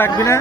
লাগবে না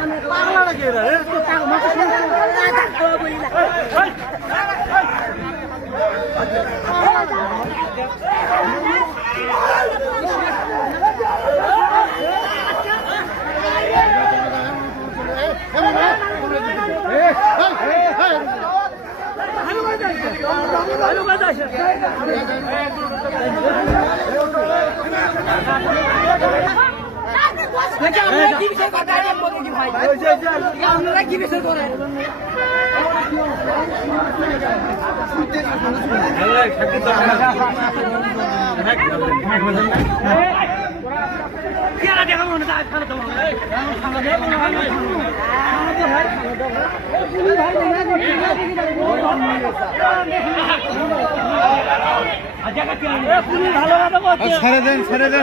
ছেড়ে দেন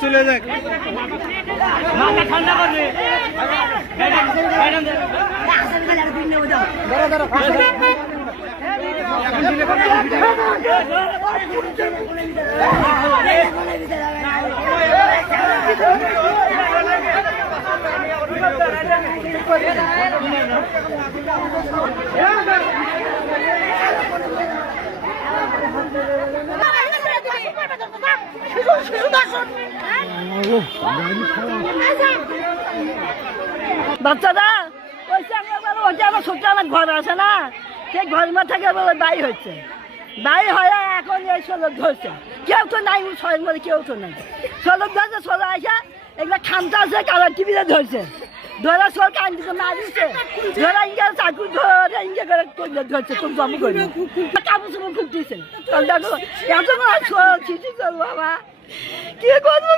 চলে যাক ঠান্ডা করবে বাচ্চারা আমার ছোট্ট আমার ঘর আছে না, সেই ঘরের মধ্যে থেকে বাই হচ্ছে, বাই হয়ে এখন এই সলভ ধরছে। কেউ তো নাই শহরের মধ্যে, কেউ তো নাই। সলভ ধরছে, সলভ আসে এগুলো খামটা আছে, কালার টিভিতে ধরছে, ধরা সর কান দিকে মারিছে, ধরা ইঙ্গে চাকু ধরে ইঙ্গে করে ধরছে, খুব জমা করে কাপড় চুপড় খুঁজতেছে। এত চিঠি চল বাবা, কি করবো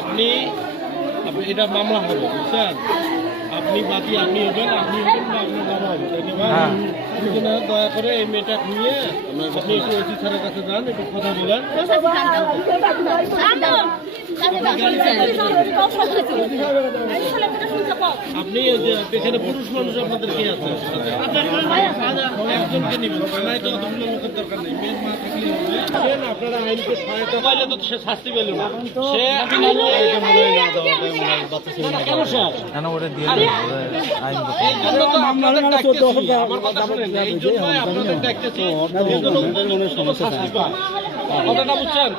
আপনি এটা মামলা হবে, বুঝছেন? আপনি বাকি আপনি হবেন বা আপনার বাবা হবে, তাই না? দয়া করে এই মেয়েটা নিয়ে আপনি একটু ওসি স্যারের কাছে যান, একটু কথা বলেন। আপনি এখানে পুরুষ মানুষ আপনাদের কে আছে? একজনকে নিবেন, থানায় তো অতগুলো লোকের দরকার নেই। মেয়ের মা থাকলে আপনারা আইনকে সহায়তা পাইলে তো সে শাস্তি পেল না। সে কথাটা বুঝছেন?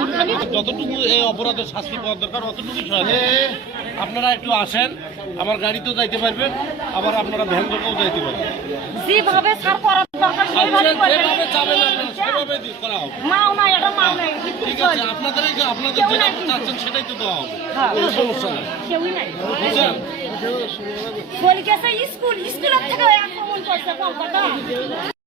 আপনাদের যতটুকু এই অপরাধের শাস্তি পাওয়ার দরকার অতটুকুই সহায়তা। আপনারা একটু আসেন, আমার গাড়িতেও যাইতে পারবেন, আবার আপনারা ভ্যান যোগেও যাইতে পারবেন। যেভাবে করা হবে। ঠিক আছে, আপনাদের যেটা চাচ্ছেন সেটাই তো দেওয়া হবে, কোনো সমস্যা নেই। বুঝছেন? স্কুল থেকে